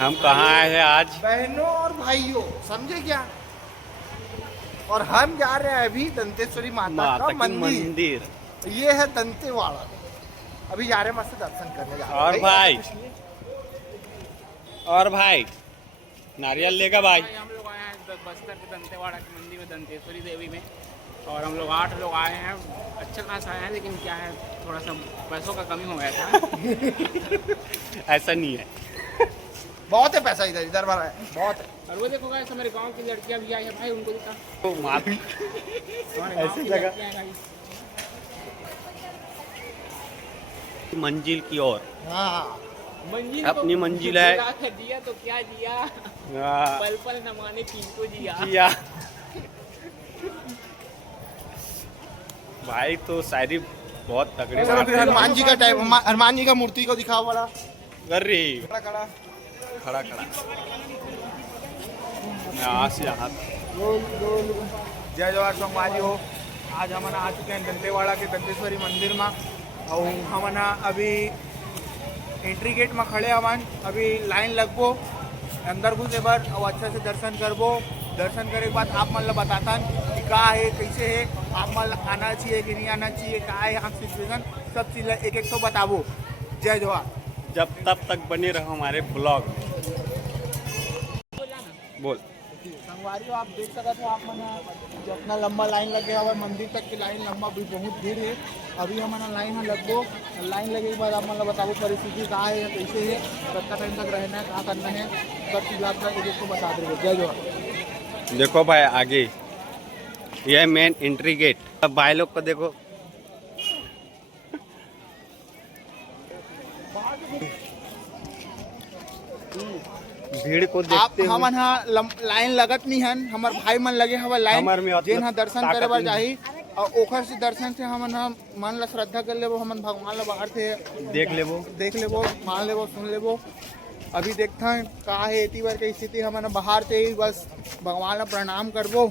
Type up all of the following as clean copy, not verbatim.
हम कहाँ आए हैं आज? बहनों और भाइयों, समझे क्या? और हम जा रहे हैं अभी दंतेश्वरी माता का माता की मंदिर। मंदिर। ये है दंतेवाड़ा। अभी जा रहे हैं, मस्त दर्शन करने जा रहे हैं। और भाई, ऐसा कुछ नहीं है। और भाई नारियल लेगा भाई। हम लोग आए हैं बस्तर के दंतेवाड़ा के मंदिर में, दंतेश्वरी देवी में। और हम लोग 8 लोग आए हैं। अच्छा खासा आए हैं, लेकिन क्या है, थोड़ा सा पैसों का कमी हो गया था। ऐसा नहीं है। बहुत है पैसा, इधर इधर भरा है, बहुत है। और वो देखो गाइस, मेरे गांव की लड़कियां भी आई हैं भाई, उनको दिखा। तो हमारे गांव ऐसी की जगह लड़कियां हैं गाइस। मंजिल की ओर। हाँ, मंजिल अपनी मंजिल है। दिया तो क्या दिया, हाँ, पल पल न माने किनको जिया। किया। भाई तो शायरी बहुत तगड़े चलो फिर हनुमान जी का टाइम, हनुमान जी का मूर्ति को दिखाओ वाला। कर रही। खड़ा खड़ा। खड़ा खड़ा यहाँ से यहाँ जय जवाहर संगवारी हो। आज हम आ चुके हैं दंतेवाड़ा के दंतेश्वरी मंदिर में। और हम अभी एंट्री गेट में खड़े हवन। अभी लाइन लगबो अंदर घुसे बर और अच्छे से दर्शन करबो। दर्शन करे के बाद आप मन ला बतातन कि का है, कैसे है, आप मन ला आना चाहिए कि नहीं आना चाहिए, का है यहाँ सिचुएशन, सब चीज़ एक एक तो बताबो। जय जवाहर। जब तब तक बने रहो हमारे ब्लॉग में। बोल। संगवारी आप देख सकते हो, आप मन जितना लंबा लाइन लगे हुआ मंदिर तक की लाइन लंबा भी बहुत भीड़ है। अभी हमारा लाइन है लगभग, लाइन लगे के बाद आप मतलब बताओ परिस्थिति कहाँ है, कैसे है, कितना टाइम तक रहना है, कहाँ करना है, सब चीज़ आपका एक को बता देंगे। जय जवाहर। देखो भाई आगे यह मेन एंट्री गेट। अब भाई लोग को देखो। भीड़ को आप देखते हुए हमन लाइन लगत नहीं हन, हमार भाई मन लगे हवा लाइन हमर में जेन हा दर्शन करे बर ताकत जाही। और ओखर से दर्शन से हमन मन ला श्रद्धा कर लेबो, हमन भगवान ला बाहर से देख लेबो, मान लेबो, सुन लेबो। अभी देखता है का है एती बार की स्थिति, हमन बाहर से ही बस भगवान ला प्रणाम करबो।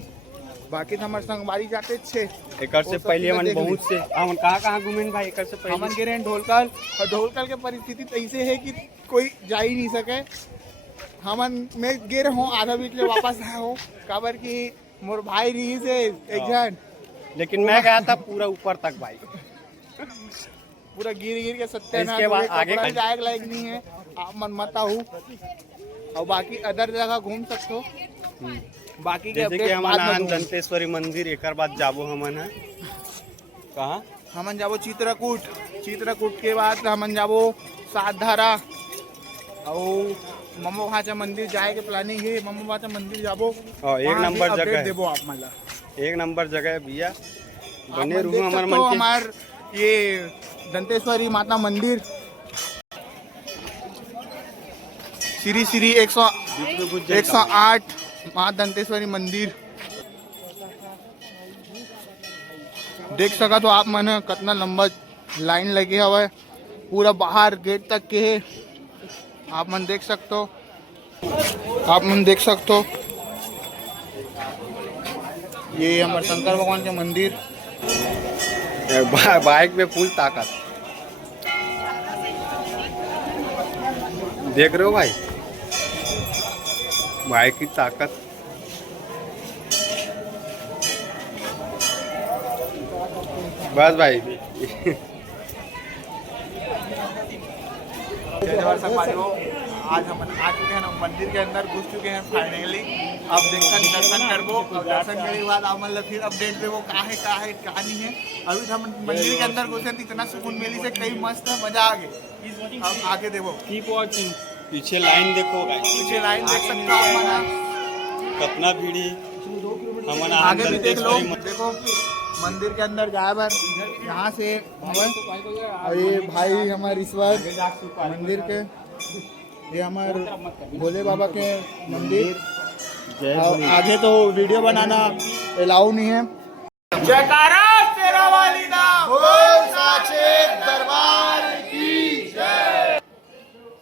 बाकी तो हमारे संगवारी जाते छे। एकर से पहले हमन बहुत से हमन कहाँ घूमे भाई। एकर से पहले हमन गिरे हैं ढोलकल, और ढोलकल के परिस्थिति तो ऐसे है कि कोई जा ही नहीं सके। हमन में गिर हो आधा बीच ले वापस आए हो, काबर की मोर भाई रही से एक जन, लेकिन मैं गया था पूरा ऊपर तक भाई। पूरा गिर के सत्यानाश इसके बाद हो गए, आगे कपड़ा जाए लायक नहीं है। आप मन मत आओ, और बाकी अदर जगह घूम सकते हो। बाकी के जैसे कि अपडेट हमन बाद में आन दूंगा। दंतेश्वरी मंदिर, एकर बाद जाबो हमन है कहाँ। हमन जाबो चित्रकूट, चित्रकूट के बाद हमन जाबो सातधारा और मम्मा भाचा मंदिर जाए के प्लानिंग है। मम्मा भाचा मंदिर जाबो, और एक वहाँ भी नंबर अपडेट जगह है। देबो आप मन ला। एक नंबर जगह है भैया, आप बने मन रहूँ देख हमारे सकते हो मन के। हमार ये दंतेश्वरी माता मंदिर, श्री श्री 108 माँ दंतेश्वरी मंदिर। देख सका तो आप मन कितना लंबा लाइन लगे हुआ है, पूरा बाहर गेट तक के है। आप मन देख सकते हो, आप मन देख सकते हो। ये हमारे शंकर भगवान के मंदिर। बाइक में फुल ताकत देख रहे हो भाई, बाइक की ताकत। बस भाई। आज हम आ चुके हैं, मंदिर के अंदर घुस चुके हैं फाइनली। अब दर्शन करबो, और दर्शन करने के बाद आप मतलब फिर अपडेट देबो का है कहानी है। अभी तो हम मंदिर के अंदर घुसे तो इतना सुकून मिली से, कई मस्त मजा आ गई। अब आगे देखो, कीप वॉचिंग। पीछे लाइन देखो भाई, पीछे लाइन देख सकते हो आप मन। कितना भीड़ है। हमन आगे भी देख लो, देखो मंदिर के अंदर जाए बार यहाँ से और ये भाई हमारे ईश्वर मंदिर के, ये हमारे भोले बाबा के मंदिर। और आगे तो वीडियो बनाना अलाउ नहीं है। जयकारा तेरा वाली दा, बोल साचे दरबार की जय,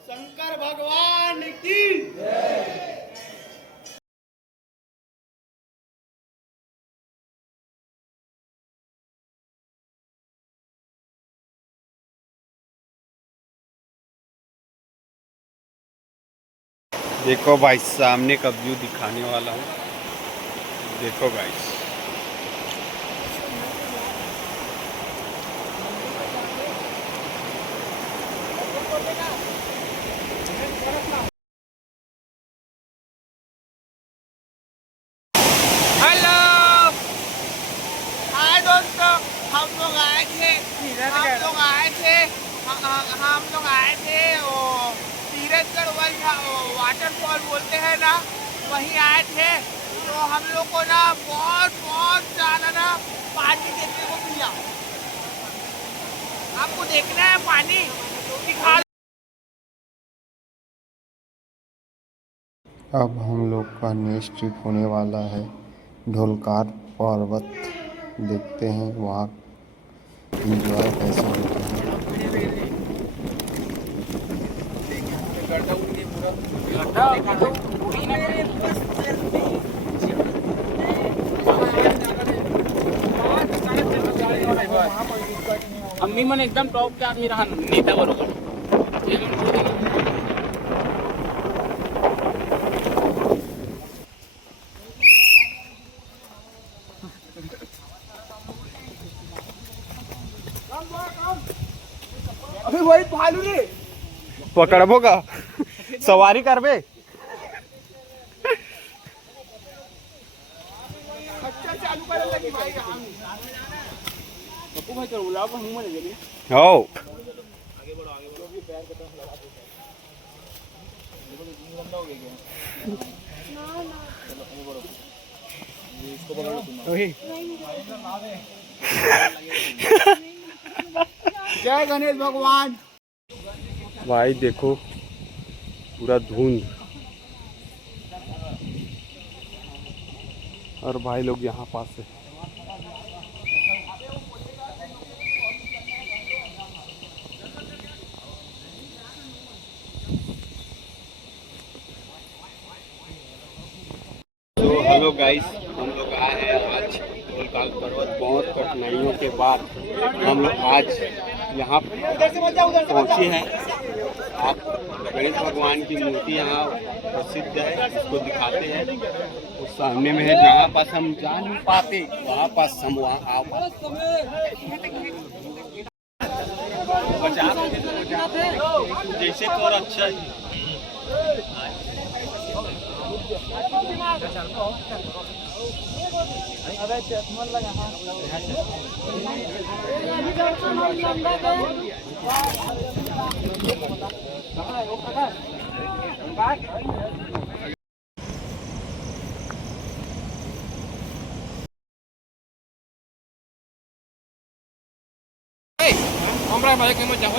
शंकर भगवान की जय। देखो भाई सामने का व्यू दिखाने वाला हूँ। देखो गाइस, हेलो हाय दोस्तों, हम लोग आए थे वो तीरथगढ़ वाटरफॉल बोलते हैं ना, वहीं आए थे। तो हम लोग को ना बहुत ज्यादा ना पानी देखने को मिला। आपको देखना है पानी दिखा। अब हम लोग का नेक्स्ट ट्रिप होने वाला है ढोलकार पर्वत। देखते हैं वहाँ एंजॉय कैसे होता है। आम्ही मन एकदम टॉप के आदमी रहा नेता बरोबर। अभी वही भालू रे पकड़बो का सवारी करबे। अच्छा चालू करे लगी भाई। पप्पू भाई कर बुलाओ हम मने गेली। हो आगे बढ़ो पैर के तरफ लगा दो। गंदा हो गया ना ना चलो आगे बढ़ो। इसको पकड़ो तुम। ओही जय गणेश भगवान। भाई देखो पूरा धुंध, और भाई लोग यहाँ पास है। तो हेलो गाइस, हम लोग आए हैं आज ढोलकाल पर्वत। बहुत कठिनाइयों के बाद हम लोग आज यहाँ पहुँचे हैं। आप गणेश भगवान की मूर्ति यहाँ प्रसिद्ध है, इसको दिखाते हैं। उस सामने में है, जहाँ पास हम जा नहीं पाते वहाँ पास हम वहाँ आ पाते। जैसे तो और अच्छा ही हमरा भाई के मत जाओ।